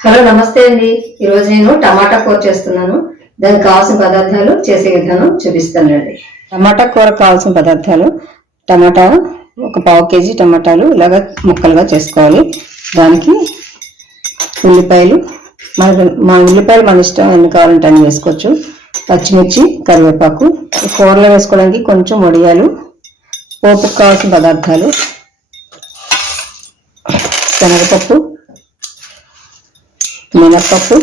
Hello నమస్తే అండి. ఈరోజు నేను టమాటా కూర చేస్తున్నాను. దానికి కావాల్సిన పదార్థాలు చేసే విధానం చూపిస్తానండి టమాటా కూర కావాల్సిన పదార్థాలు టమాటా ఒక పావు కేజీ టమాటాలు ఇలాగ ముక్కలుగా చేసుకోవాలి. దానికి ఉల్లిపాయలు మన మా ఉల్లిపాయలు మన ఇష్టం ఎన్ని కావాలంటే అన్ని వేసుకోవచ్చు. పచ్చిమిర్చి కరివేపాకు కూరలో వేసుకోవడానికి కొంచెం వడియాలు పోపుకు కావాల్సిన పదార్థాలు. శనగపప్పు మినప్పప్పు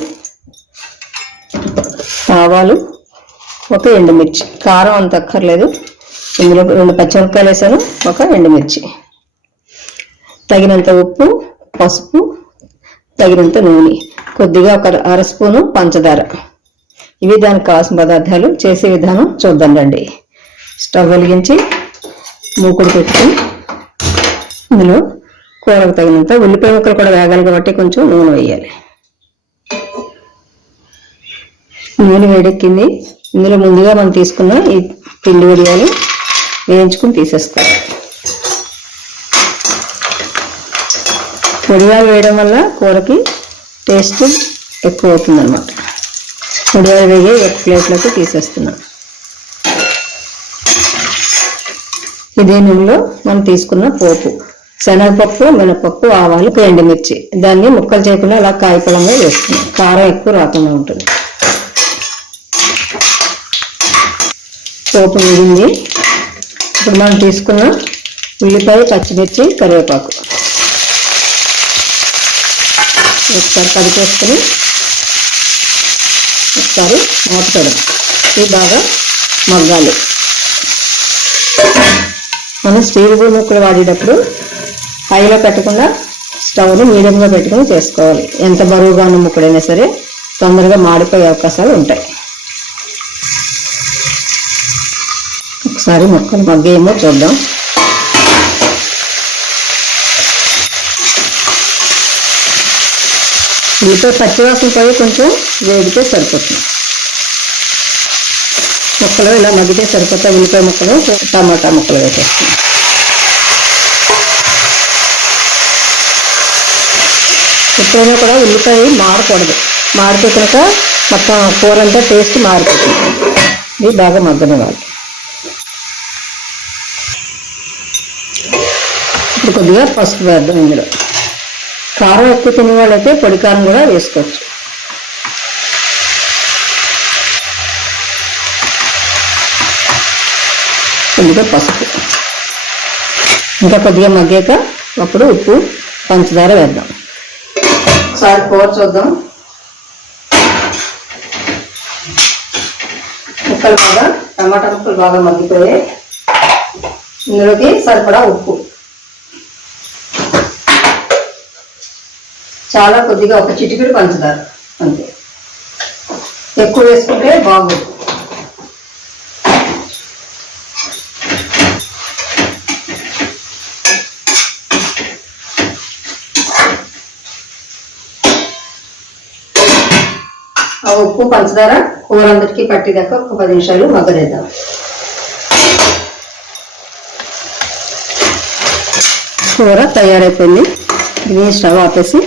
ఆవాలు ఒక ఎండుమిర్చి. కారం అంత అక్కర్లేదు. ఇందులో రెండు పచ్చిమిరపకాయలు వేసాను ఒక ఎండుమిర్చి. తగినంత ఉప్పు పసుపు తగినంత నూనె. కొద్దిగా ఒక అర స్పూను పంచదార. ఇవి దానికి కావాల్సిన పదార్థాలు. చేసే విధానం చూద్దాం రండి. స్టవ్ వెలిగించి మూకుడు పెట్టుకుని ఇందులో కూరకు తగినంత ఉల్లిపాయ ముక్కలు కూడా వేగాలి కాబట్టి కొంచెం నూనె వేయాలి. నూనె వేడెక్కింది. ఇందులో ముందుగా మనం తీసుకున్న ఈ పిండి వడియాలు వేయించుకుని తీసేసుకోవాలి. వడియాలు వేయడం వల్ల కూరకి టేస్ట్ ఎక్కువ అవుతుందన్నమాట. అనమాట వడియాలు వేగి ఒక ప్లేట్లోకి తీసేస్తున్నాం. ఇదే నూనెలో మనం తీసుకున్న పోపు. శనగపప్పు మినపప్పు ఆవాలు ఎండుమిర్చి. దాన్ని ముక్కలు చేయకుండా అలా కాయపలంగా వేసుకున్నాం కారం ఎక్కువ రాకుండా ఉంటుంది. పోపు వేగింది ఇప్పుడు మనం తీసుకున్న ఉల్లిపాయ పచ్చిమిర్చి కరివేపాకు. ఒకసారి కలిపేసుకుని ఒకసారి మూత పెడదాం. ఇది బాగా మగ్గాలి. మనం స్టీల్ ముక్కలు వాడేటప్పుడు హైలో పెట్టకుండా స్టవ్ని మీడియంలో పెట్టుకుని చేసుకోవాలి. ఎంత బరువుగా ఉన్న ముక్కడైనా సరే తొందరగా మాడిపోయే అవకాశాలు ఉంటాయి. ఒకసారి ముక్కలు మగ్గేమో చూద్దాం. వీటితో పచ్చివాసన పోయి కొంచెం వేడితే సరిపోతుంది. ముక్కలు ఇలా మగ్గితే సరిపోతా ఉల్లిపాయ ముక్కలు టమాటా ముక్కలు వేసేస్తాం. ఎప్పుడైనా కూడా ఉల్లిపాయ మారకూడదు. మాడితే కనుక మొత్తం కూర అంతా టేస్ట్ మారిపోతుంది. ఇది బాగా మగ్గనివ్వాలి ఇప్పుడు కొద్దిగా పసుపు వేద్దాం ఇందులో. కారం ఎక్కువ తినే వాళ్ళైతే పొడి కారం కూడా వేసుకోవచ్చు. కొద్దిగా పసుపు. ఇంకా కొద్దిగా మగ్గాక అప్పుడు ఉప్పు పంచదార వేద్దాం. ఒకసారి కూర చూద్దాం. ముక్కలు బాగా టమాటా ముక్కలు బాగా మగ్గిపోయాయి. ఇందులోకి సరిపడా ఉప్పు. చాలా కొద్దిగా ఒక చిటికెడు పంచదార అంతే. ఎక్కువ వేసుకుంటే బాగుంటుంది. ఉప్పు పంచదార కూర అందరికీ పట్టేదాకా ఒక పది నిమిషాలు మగ్గనిద్దాం. కూర తయారైపోయింది. ఇది స్టవ్ ఆపేసి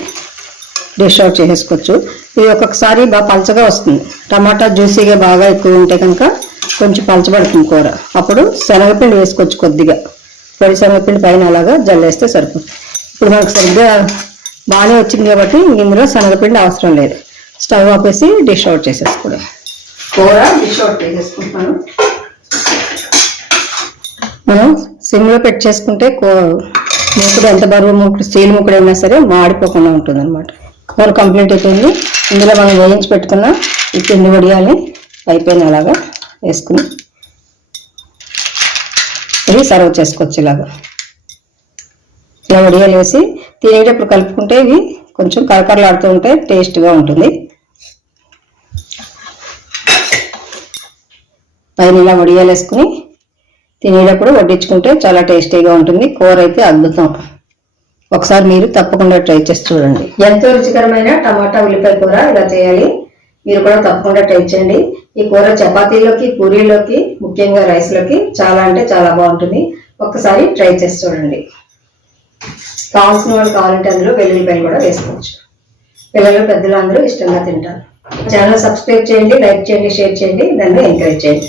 డిష్ అవుట్ చేసేసుకోవచ్చు. ఇది ఒక్కొక్కసారి బాగా పలచగా వస్తుంది. టమాటా జ్యూసీగా బాగా ఎక్కువ ఉంటే కనుక కొంచెం పలచబడుతుంది కూర. అప్పుడు శనగపిండి వేసుకోవచ్చు కొద్దిగా. పొడి శనగపిండి పైన అలాగా జల్లేస్తే సరిపోతుంది. ఇప్పుడు మనకు సరిగ్గా బాగానే వచ్చింది కాబట్టి ఇందులో శనగపిండి అవసరం లేదు. స్టవ్ ఆపేసి డిష్ అవుట్ చేసేసుకోవడం కూర డిష్ అవుట్ చేసేసుకుంటాను మనం సిమ్లో పెట్టి చేసుకుంటే మూకుడు ఎంత బరువు మూకుడు స్టీల్ మూకుడు అయినా సరే మాడిపోకుండా ఉంటుంది అనమాట కూర కంప్లీట్ అయిపోయింది. ఇందులో మనం వేయించి పెట్టుకున్న ఈ పిండి వడియాల్ని అయిపోయిన అలాగా వేసుకుని ఇది సర్వ్ చేసుకోవచ్చు ఇలాగా. ఇలా వడియాలు వేసి తినేటప్పుడు కలుపుకుంటే ఇవి కొంచెం కరకరలాడుతూ ఉంటే టేస్ట్గా ఉంటుంది. పైన ఇలా వడియాలు వేసుకుని తినేటప్పుడు వడ్డించుకుంటే చాలా టేస్టీగా ఉంటుంది. కూర అయితే అద్భుతం. ఒకసారి మీరు తప్పకుండా ట్రై చేసి చూడండి. ఎంతో రుచికరమైన టమాటా ఉల్లిపాయ కూర ఇలా చేయాలి. మీరు కూడా తప్పకుండా ట్రై చేయండి. ఈ కూర చపాతీలోకి పూరీలోకి ముఖ్యంగా రైస్లోకి చాలా అంటే చాలా బాగుంటుంది. ఒక్కసారి ట్రై చేసి చూడండి. కావాల్సిన వాళ్ళు కావాలంటే అందులో వెల్లుల్లిపాయలు కూడా వేసుకోవచ్చు. పిల్లలు పెద్దలు అందరూ ఇష్టంగా తింటారు. ఛానల్ సబ్స్క్రైబ్ చేయండి లైక్ చేయండి షేర్ చేయండి. దాన్ని ఎంకరేజ్ చేయండి.